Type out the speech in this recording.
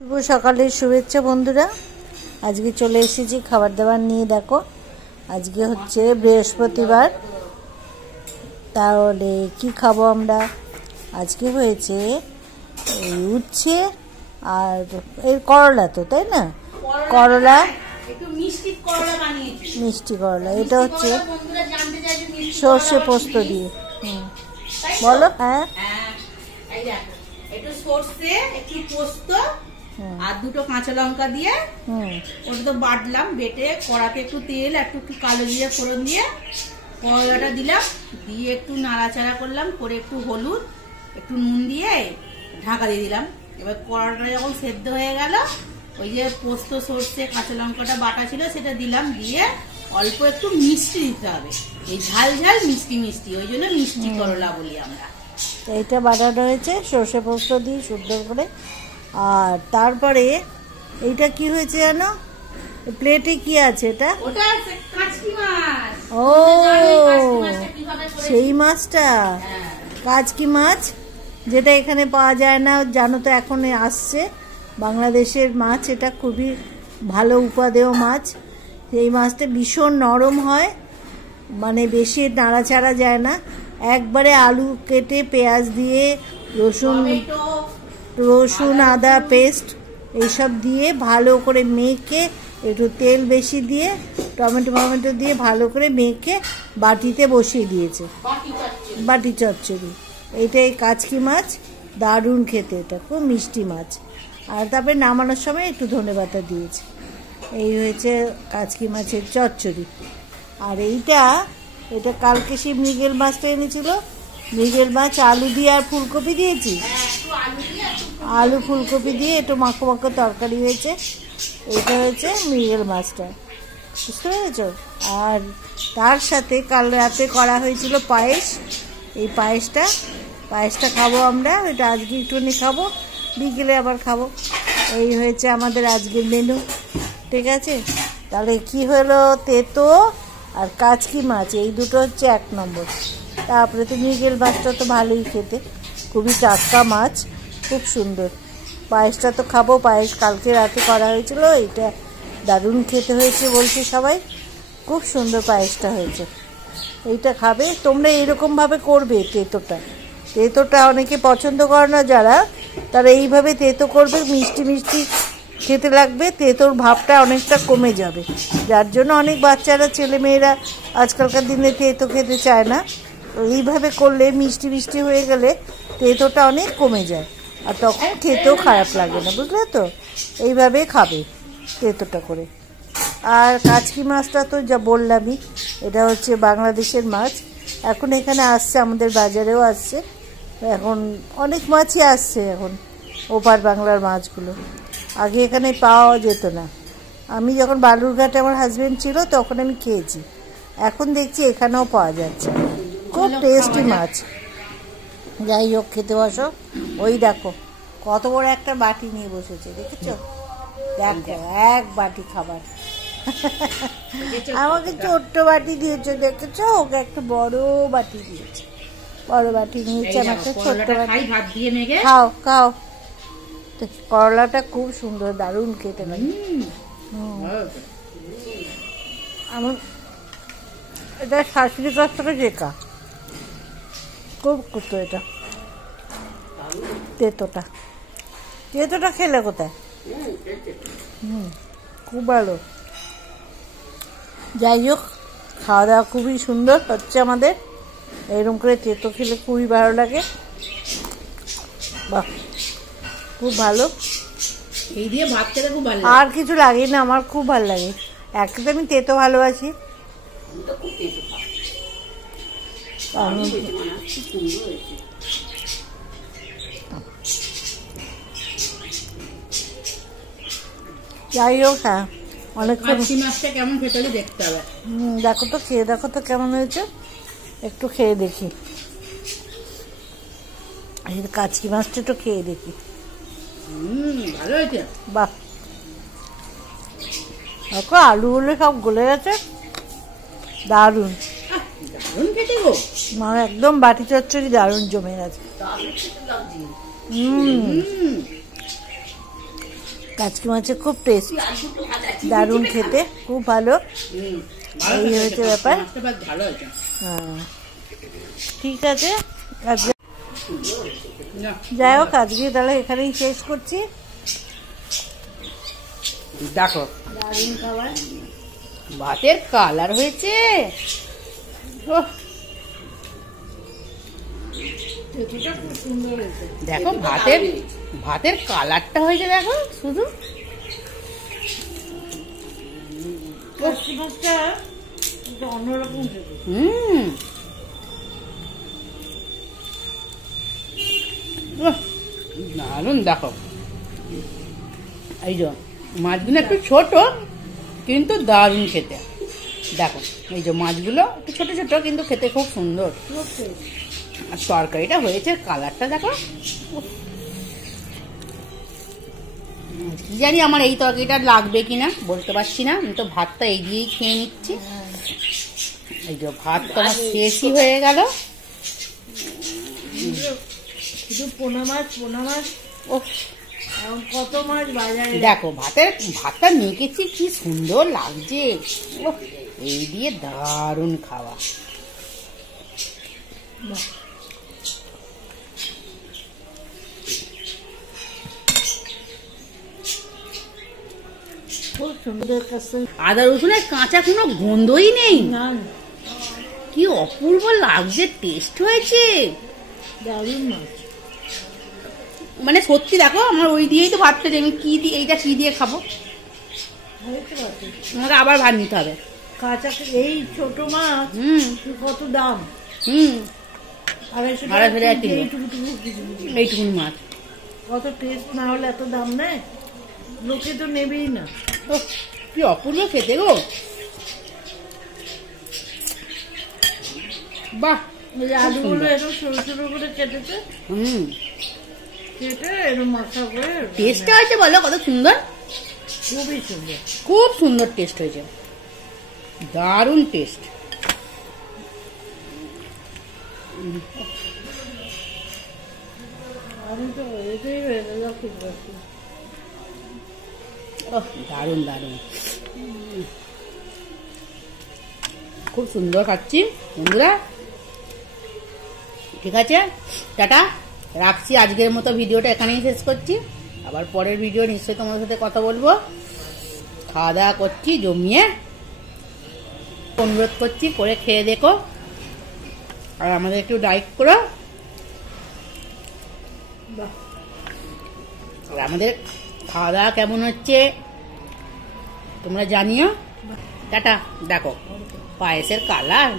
শুভ সকালের শুভেচ্ছা বন্ধুরা। আজকে চলে এসেছি খাবার দাবার নিয়ে। দেখো আজকে হচ্ছে বৃহস্পতিবার, তাহলে কি খাবো আমরা? আজকে হয়েছে এই উচ্ছে আর এর করলা, তো তাই না? করলা, মিষ্টি করলা। এটা হচ্ছে সর্ষে পোস্ত দিয়ে। বলো। হ্যাঁ, একটু সর্ষে, একটু পোস্ত আর দুটো কাঁচা লঙ্কা দিয়ে ওটা তো বাটলাম, বেটে কড়াতে একটু তেল একটু কালো জিরে ফোড়ন দিয়ে করলাটা দিলাম, দিয়ে একটু নাড়াচাড়া করলাম, করে একটু হলুদ একটু নুন দিয়ে ঢাকা দিয়ে দিলাম। এবার করলাটা যখন সেদ্ধ হয়ে গেল, ওই যে পোস্ত সর্ষে কাঁচা লঙ্কাটা বাটা ছিল সেটা দিলাম, দিয়ে অল্প একটু মিষ্টি দিতে হবে, এই ঝাল ঝাল মিষ্টি মিষ্টি, ওই জন্য মিষ্টি করলা বলি আমরা। এইটা বাটাটা হয়েছে সর্ষে পোস্ত দিয়ে সুন্দর করে। আর তারপরে এইটা কি হয়েছে জানো? প্লেটে কি আছে এটা? ও, সেই মাছটা, কাচকি মাছ, যেটা এখানে পাওয়া যায় না জানো তো, এখন আসছে বাংলাদেশের মাছ। এটা খুবই ভালো উপাদেয় মাছ। এই মাছটা ভীষণ নরম হয়, মানে বেশি নাড়াচাড়া যায় না। একবারে আলু কেটে পেঁয়াজ দিয়ে রসুন আদা পেস্ট এইসব দিয়ে ভালো করে মেখে, একটু তেল বেশি দিয়ে টমেটো দিয়ে ভালো করে মেখে বাটিতে বসিয়ে দিয়েছে, বাটি চচ্চড়ি। এইটাই কাচকি মাছ, দারুণ খেতে, এটা খুব মিষ্টি মাছ। আর তারপরে নামানোর সময় একটু ধনেপাতা দিয়েছে। এই হয়েছে কাচকি মাছের চচ্চড়ি। আর এটা কালকে সেই মৃগেল মাছটা এনেছিল, মৃগেল মাছ আলু দিয়ে আর ফুলকপি দিয়েছি, আলু ফুলকপি দিয়ে একটু মাখো মাখো তরকারি হয়েছে। এটা হয়েছে মৃগেল মাছটা, বুঝতে পেরেছ? আর তার সাথে কাল রাতে করা হয়েছিল পায়েস। এই পায়েসটা খাবো আমরা, এটা আজকে একটুখানি খাবো, বিকেলে আবার খাবো। এই হয়েছে আমাদের আজকের মেনু, ঠিক আছে? তাহলে কি হলো? তেতো আর কাচকি মাছ, এই দুটো হচ্ছে 1 নম্বর। তারপরে তো মৃগেল মাছটা তো ভালোই খেতে, খুবই টাটকা মাছ, খুব সুন্দর। পায়েসটা তো খাবো, পায়েস কালকে রাতে করা হয়েছিল, এটা দারুণ খেতে হয়েছে বলছে সবাই, খুব সুন্দর পায়েসটা হয়েছে। এইটা খাবে তোমরা, এইরকমভাবে করবে। তেতোটা অনেকে পছন্দ করে না যারা, তারা এইভাবে তেতো করবে, মিষ্টি মিষ্টি খেতে লাগবে, তেতোর ভাবটা অনেকটা কমে যাবে। যার জন্য অনেক বাচ্চারা, ছেলেমেয়েরা আজকালকার দিনে তেতো খেতে চায় না। এইভাবে করলে মিষ্টি মিষ্টি হয়ে গেলে তেতোটা অনেক কমে যায়, আর তখন খেতেও খারাপ লাগে না, বুঝলে তো? এইভাবে খাবে তেতোটা করে। আর কাচকি মাছটা তো যা বললামই, এটা হচ্ছে বাংলাদেশের মাছ। এখন এখানে আসছে, আমাদের বাজারেও আসছে, এখন অনেক মাছই আসছে এখন, ওপার বাংলার মাছগুলো। আগে এখানে পাওয়া যেত না। আমি যখন বালুরঘাটে আমার হাজব্যান্ড ছিল তখন আমি খেয়েছি, এখন দেখছি এখানেও পাওয়া যাচ্ছে, খুব টেস্টি মাছ। যাই হোক, খেতে বসো। ওই দেখো কত বড় একটা বাটি নিয়ে বসেছে, দেখেছো? দেখো, এক বাটি খাবার। আমাকে ছোট্ট বাটি দিয়েছে, দেখেছো? ওকে একটা বড় বাটি দিয়েছে, বড় বাটি নিয়েছে, আমাকে ছোট্ট বাটি। খাও খাও। করলাটা খুব সুন্দর, দারুণ খেতে লাগে। আমার এটা শাশুড়ির কাছ থেকে শেখা, খুব করতো এটা। তেতোটা খেলে কোথায়? খুব ভালো। যাই হোক, খাওয়া দাওয়া খুবই সুন্দর হচ্ছে আমাদের। এরকম করে তেতো খেলে খুবই ভালো লাগে, বাহ, খুব ভালো। এই দিয়ে ভাত খেতে খুব ভালো, আর কিছু লাগে না, আমার খুব ভালো লাগে। একসাথে আমি তেতো ভালোবাসি। যাই হোক, হ্যাঁ, অনেক মাছটা কেমন খেতে হবে দেখতে হবে। দেখো তো, খেয়ে দেখো তো কেমন হয়েছে, একটু খেয়ে দেখি। কাচকি মাছটা একটু খেয়ে দেখি। ভালো হয়েছে, বাহ। দেখো আলুগুলো সব গলে গেছে, দারুণ খেতে গো, মানে একদম বাটি চচ্চড়ি দারুণ জমে গেছে। কাচকি মাছের খুব টেস্ট, দারুণ খেতে, খুব ভালো। এই হয়েছে ব্যাপার। হ্যাঁ ঠিক আছে, আজকে যাই হোক আজকে তাহলে এখানেই শেষ করছি। দেখো দারুণ খাবার, ভাতের কালার হয়েছে, খুব সুন্দর হয়েছে। দেখো ভাতের কালারটা হয়েছে, দেখো শুধু কাচকি মাছটা অন্যরকম খেতে। দারুন। দেখো এই যে মাছগুলো একটু ছোট কিন্তু দারুণ খেতে। দেখো এই যে মাছগুলো একটু ছোট ছোট কিন্তু খেতে খুব সুন্দর। আর তরকারিটা হয়েছে, কালারটা দেখো। কি জানি আমার এই তরকারিটা লাগবে কিনা বলতে পারছি না, আমি তো ভাতটা এই দিয়েই খেয়ে নিচ্ছি। এই যে ভাত তো আমার শেষই হয়ে গেল। শুধু পোনা মাছ ও এখন কত মাছ বাজারে। দেখো ভাতটা মেখেছি, কি সুন্দর লাগছে। এই দিয়ে দারুণ খাওয়া। খুব সুন্দর কাছে আদা রসুনের কাঁচা কোনো গন্ধই নেই, না, কি অপূর্ব লাগছে, টেস্ট হয়েছে দারুণ মাছ। মানে সত্যি দেখো আমার ওই দিয়েই তো ভাতটা, আমি কি দিয়ে এইটা কি দিয়ে খাবো, আমাকে আবার ভাত নিতে হবে। কাঁচা এই ছোট মাছ কত দাম, 250 কিলো এইটুকুন মাছ। কত টেস্ট না হলে এত দাম নেয়, লোকে তো নেবেই না। কি অপূর্ব খেতে গো, বাহ। আলুগুলো এরকম ছোট ছোট করে কেটেছে, কেটে এরকম মাখা করে টেস্টটা হয়েছে বলো কত সুন্দর, খুবই সুন্দর, খুব সুন্দর টেস্ট হয়েছে, দারুণ টেস্ট। আমি তো এটাই হয়ে গেল খুব বেশি। দারুণ দারুণ, খুব সুন্দর খাচ্ছি বন্ধুরা। ঠিক আছে, টাটা, রাখছি। আজকের মতো ভিডিওটা এখানেই শেষ করছি, আবার পরের ভিডিও নিশ্চয়ই তোমাদের সাথে কথা বলবো। খাওয়া দাওয়া করছি জমিয়ে, অনুরোধ করছি করে খেয়ে দেখো, আর আমাদের একটু লাইক করো, আর আমাদের খাওয়া দাওয়া কেমন হচ্ছে তোমরা জানিও। টাটা। দেখো পায়েসের কালার